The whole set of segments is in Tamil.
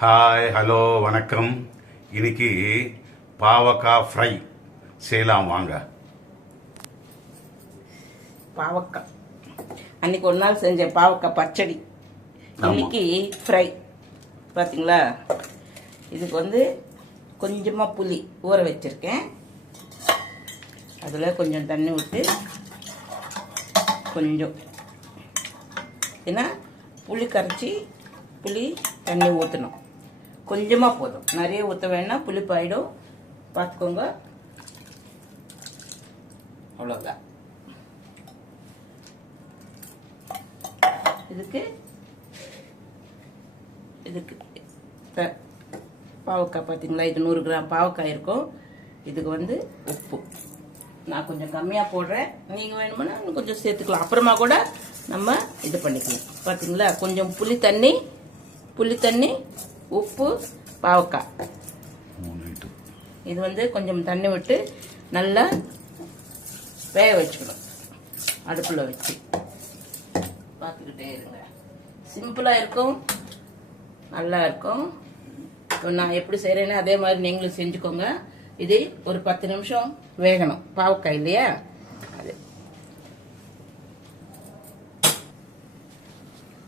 ஹாய் ஹலோ வணக்கம். இன்னைக்கு பாவக்காய் ஃப்ரை செய்யலாம் வாங்க. பாவக்காய் அன்னைக்கு ஒரு நாள் செஞ்ச பாவக்காய் பச்சடி, இன்னைக்கு ஃப்ரை. பார்த்தீங்களா, இதுக்கு கொஞ்சமாக புளி ஊற வச்சிருக்கேன். அதில் கொஞ்சம் தண்ணி விட்டு கொஞ்சம், ஏன்னா புளி கரைச்சி புளி தண்ணி ஊற்றணும். கொஞ்சமாக போதும், நிறைய ஊற்ற வேணாம், புளிப்பாயிடும். பார்த்துக்கோங்க. அவ்வளோதான். இதுக்கு பாவக்காய் பார்த்தீங்களா, இது 100 கிராம் பாவக்காய் இருக்கும். இதுக்கு உப்பு நான் கொஞ்சம் கம்மியாக போடுறேன். நீங்கள் வேணுமுன்னா இன்னும் கொஞ்சம் சேர்த்துக்கலாம். அப்புறமா கூட நம்ம இது பண்ணிக்கலாம். பார்த்தீங்களா, கொஞ்சம் புளி தண்ணி, உப்பு, பாவக்காய். இது கொஞ்சம் தண்ணி விட்டு நல்லா வேக வச்சுக்கணும். அடுப்பில் வச்சு பார்த்துக்கிட்டே இருங்க. சிம்பிளாக இருக்கும், நல்லா இருக்கும். நான் எப்படி செய்கிறேன்னு அதே மாதிரி நீங்களும் செஞ்சுக்கோங்க. இது ஒரு 10 நிமிஷம் வேகணும். பாவக்காய் இல்லையா, அது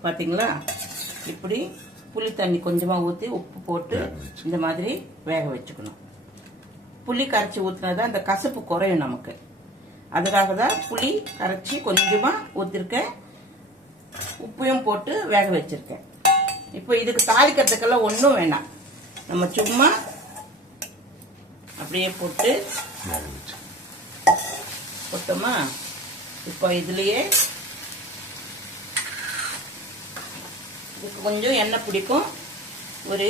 பார்த்தீங்களா. இப்படி புளி தண்ணி கொஞ்சமாக ஊற்றி உப்பு போட்டு இந்த மாதிரி வேக வச்சுக்கணும். புளி கரைச்சி ஊற்றினதான் அந்த கசப்பு குறையும் நமக்கு. அதுக்காக தான் புளி கரைச்சி கொஞ்சமாக ஊற்றிருக்கேன், உப்பையும் போட்டு வேக வச்சிருக்கேன். இப்போ இதுக்கு தாளிக்கிறதுக்கெல்லாம் ஒன்றும் வேணாம். நம்ம சும்மா அப்படியே போட்டோமா. இப்போ இதுலேயே இதுக்கு கொஞ்சம் எண்ணெய் பிடிக்கும். ஒரு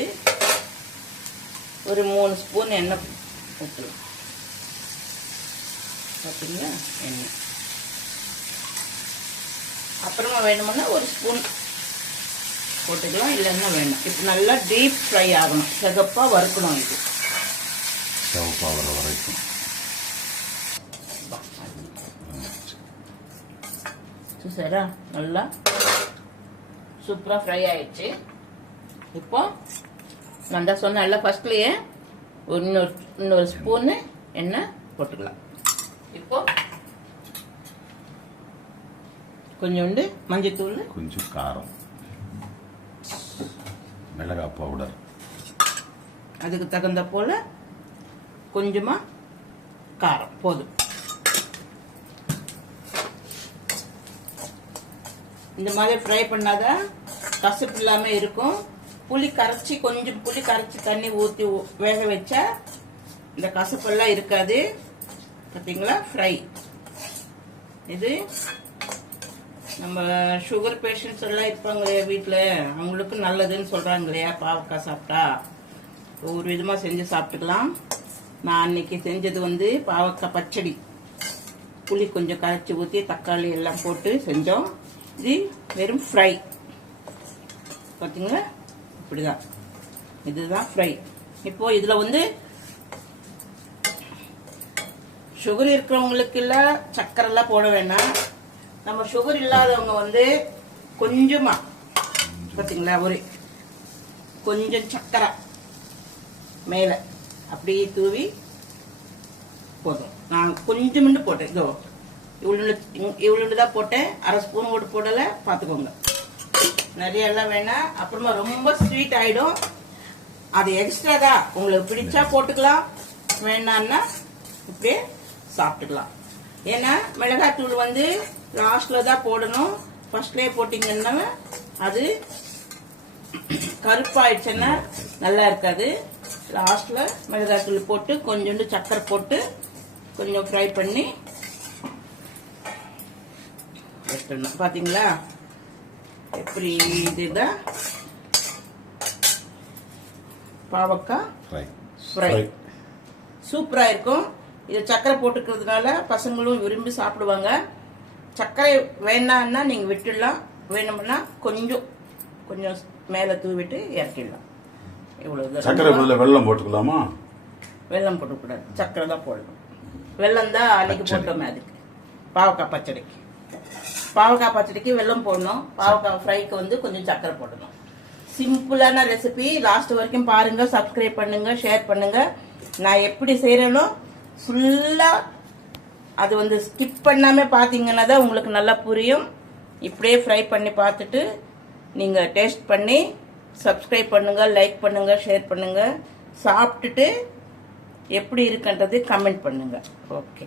3 ஸ்பூன் எண்ணெய் ஊற்றலாம். பார்த்தீங்களா, எண்ணெய். அப்புறமா வேணுமுன்னா 1 ஸ்பூன் போட்டுக்கலாம், இல்லைன்னா வேண்டாம். இப்போ நல்லா டீப் ஃப்ரை ஆகணும், சிகப்பாக வறுக்கணும். இது சிவப்பாக வர வரைக்கும் சூசரா நல்லா சூப்பராக ஃப்ரை ஆயிடுச்சு. இப்போ நான் தான் சொன்னேன்ல ஃபர்ஸ்ட்லேயே இன்னொரு ஸ்பூனு எண்ணெய் போட்டுக்கலாம். இப்போ கொஞ்சோண்டு மஞ்சத்தூள், கொஞ்சம் காரம், மிளகாய் பவுடர், அதுக்கு தகுந்த போல கொஞ்சமா காரம் போதும். இந்த மாதிரி ஃப்ரை பண்ணாதான் கசப்பு இல்லாம இருக்கும். கொஞ்சம் புளி கரைச்சி தண்ணி ஊற்றி வேக வச்சா இந்த கசப்பெல்லாம் இருக்காது. பார்த்தீங்களா, ஃப்ரை. இது நம்ம சுகர் பேஷண்ட்ஸ் எல்லாம் இருப்பாங்க இல்லையா வீட்டில், அவங்களுக்கு நல்லதுன்னு சொல்றாங்க இல்லையா பாவக்காய் சாப்பிட்டா. ஒரு விதமாக செஞ்சு சாப்பிட்டுக்கலாம். நான் அன்னைக்கு செஞ்சது பாவக்காய் பச்சடி. புளி கொஞ்சம் கரைச்சி ஊற்றி தக்காளி எல்லாம் போட்டு செஞ்சோம். இது வெறும் ஃப்ரை. பார்த்தீங்களா, இப்படிதான். இதுதான் ஃப்ரை. இப்போ இதில் சுகர் இருக்கிறவங்களுக்கு இல்லை, சக்கரெல்லாம் போட வேணாம். நம்ம சுகர் இல்லாதவங்க கொஞ்சமா பார்த்தீங்களா, கொஞ்சம் சக்கரை மேலே அப்படியே தூவி போதும். நான் கொஞ்சம் போட்டேன். இதோ இவ்வளோ தான் போட்டேன், 1/2 ஸ்பூன் கூட போடலை. பார்த்துக்கோங்க, நிறைய எல்லாம் வேணாம். அப்புறமா ரொம்ப ஸ்வீட் ஆகிடும். அது எக்ஸ்ட்ரா தான். உங்களுக்கு பிடிச்சா போட்டுக்கலாம், வேணான்னா இப்படியே சாப்பிட்டுக்கலாம். ஏன்னா மிளகாய் தூள் லாஸ்ட்ல தான் போடணும். ஃபர்ஸ்ட்லேயே போட்டிங்கன்னா அது கருப்பாயிடுச்சுன்னா நல்லா இருக்காது. லாஸ்ட்ல மிளகாய் தூள் போட்டு கொஞ்சோண்டு சக்கரை போட்டு கொஞ்சம் ஃப்ரை பண்ணி எடுத்துடணும். பார்த்தீங்களா, எப்படி இதுதான் பாவக்காய் ஃப்ரை. சூப்பராக இருக்கும். இது சக்கரை போட்டுக்கிறதுனால பசங்களும் விரும்பி சாப்பிடுவாங்க. சர்க்கரை வேணான்னா நீங்கள் விட்டுடலாம், வேணும்னா கொஞ்சம் மேலே தூவிட்டு இறக்கிடலாம். இவ்வளோ. சர்க்கரை பதில் வெல்லம் போட்டுக்கலாமா? வெல்லம் போடக்கூடாது, சர்க்கரை தான் போடணும். வெல்லம் தான் அன்னைக்கு போட்டோமே அதுக்கு. பாவக்காய் பச்சடிக்கு வெல்லம் போடணும். பாவக்காய் ஃப்ரைக்கு கொஞ்சம் சர்க்கரை போடணும். சிம்பிளான ரெசிபி. லாஸ்ட் வரைக்கும் பாருங்க, சப்ஸ்கிரைப் பண்ணுங்க, ஷேர் பண்ணுங்க. நான் எப்படி செய்யறேனோ ஃபுல்லா அது வந்து ஸ்கிப் பண்ணாம பாத்தீங்கன்னா தான் உங்களுக்கு நல்லா புரியும். இப்படியே ஃப்ரை பண்ணி பார்த்துட்டு நீங்க டேஸ்ட் பண்ணி சப்ஸ்கிரைப் பண்ணுங்க, லைக் பண்ணுங்க, ஷேர் பண்ணுங்க. சாப்பிட்டுட்டு எப்படி இருக்குன்றது கமெண்ட் பண்ணுங்க. ஓகே.